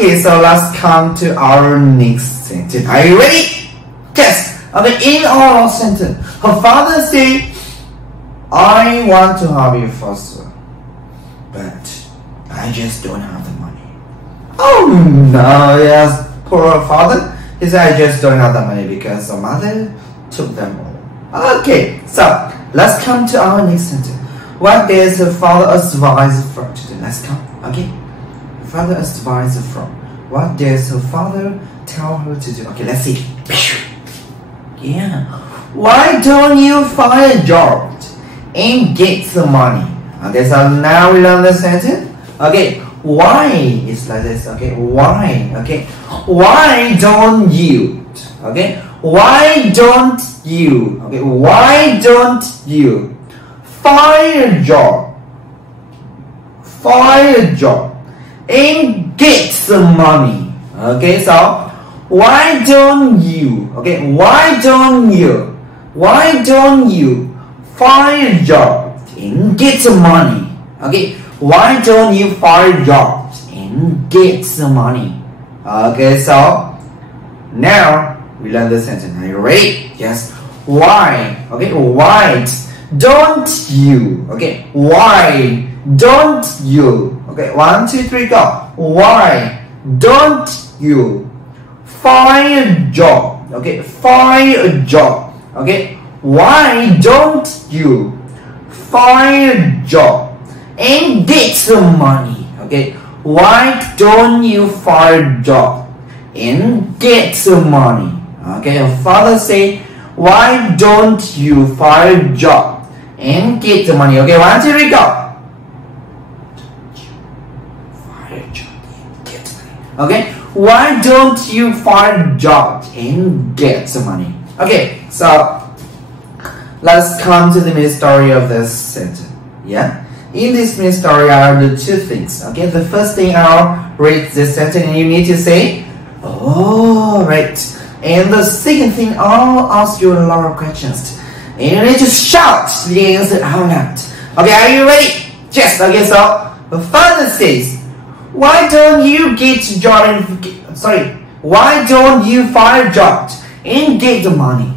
Okay, so let's come to our next sentence. Are you ready? Yes. Okay, in our sentence, her father said, I want to have you foster, but I just don't have the money. Oh no, yes, poor father. He said, I just don't have the money because the mother took them all. Okay, so let's come to our next sentence. What does her father advise her to do? Let's come, okay? Father advise her from. What does her father tell her to do? Okay, let's see. Yeah. Why don't you find a job and get some money? Okay, so now we learn the sentence. Okay, why is like this? Okay, why? Okay, why don't you? Okay, why don't you? Okay, why don't you find a job? Find a job and get some money. Okay, so why don't you? Okay, why don't you? Why don't you find a job and get some money? Okay, why don't you find a job and get some money? Okay, so now we learn the sentence. Are you ready? Yes. Why? Okay, why don't you? Okay, why don't you? Okay, 1, 2, 3, go. Why don't you find a job? Okay, find a job. Okay, why don't you find a job and get some money? Okay, why don't you find a job and get some money? Okay, your father say, why don't you find a job and get the money? Okay, 1, 2, 3, go. Okay, why don't you find a job and get some money? Okay, so let's come to the main story of this sentence. Yeah, in this main story are the two things. Okay, the first thing I'll read this sentence and you need to say, oh, right. And the second thing I'll ask you a lot of questions and you need to shout the answer out loud. Okay, are you ready? Yes. Okay, so the father says, why don't you get a job and why don't you find a job and get the money?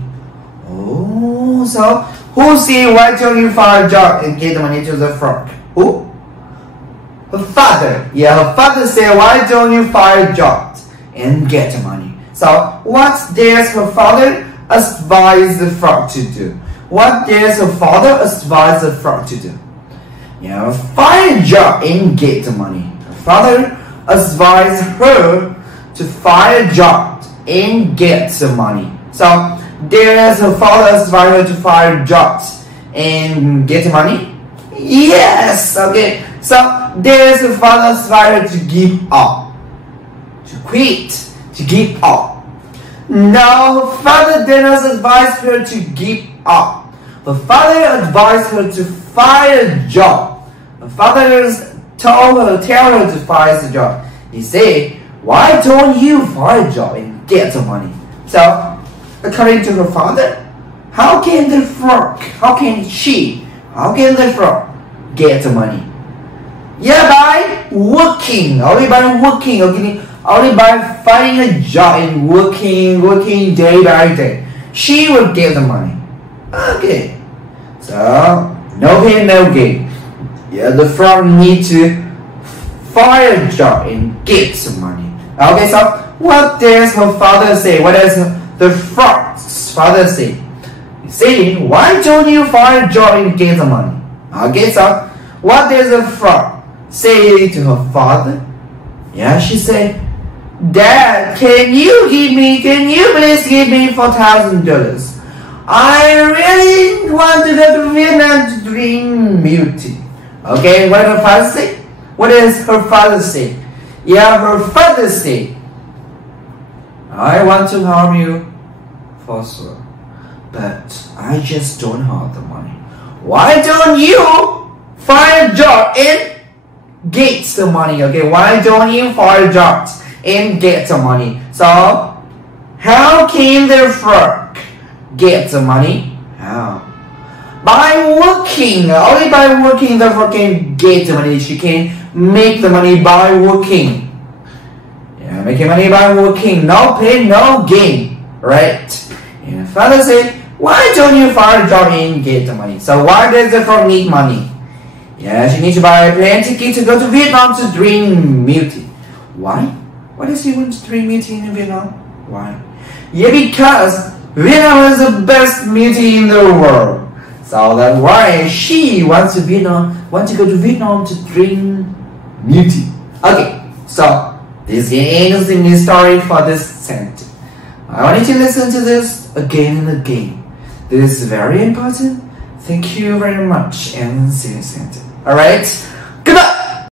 Oh, so who say why don't you find a job and get the money to the frog? Who? Her father. Yeah, her father said, why don't you find a job and get the money? So what does her father advise the frog to do? What does her father advise the frog to do? Yeah, find a job and get the money. Father advised her to find a job and get some money. So does her father advise her to find jobs and get money? Yes. Okay. So does her father advise her to give up, to quit, to give up? No, her father did not advise her to give up. Her father advised her to find a job. Her father tell her to find a job. He said, why don't you find a job and get some money? So, according to her father, how can the frog get the money? Yeah, by working, only by working, okay? Only by finding a job and working day by day, she will get the money. Okay, so no pain, no gain. Yeah, the frog needs to find a job and get some money. Okay, so what does her father say? What does the frog's father say? He's saying, why don't you find a job and get some money? Okay, so what does the frog say to her father? Yeah, she said, Dad, can you please give me $4,000? I really want to go to Vietnam to drink milk tea. Okay, what does her father say? What does her father say? Yeah, her father say, I want to help you for sure, but I just don't have the money. Why don't you find a job and get some money? Okay, why don't you find a job and get some money? So, how can the frog get the money? How? By working. Only by working the frog can get the money. She can make the money by working. And making money by working, no pay, no gain, right? And father said, why don't you find a job and get the money? So why does the frog need money? Yes, you need to buy a plane ticket to go to Vietnam to drink milk tea. Why? Why does he want to drink milk tea in Vietnam? Why? Yeah, because Vietnam is the best milk tea in the world. So that's why she wants to go to Vietnam to drink milk tea. Okay, so this is the new story for this sentence. I want you to listen to this again and again. This is very important. Thank you very much and see you soon. Alright, goodbye.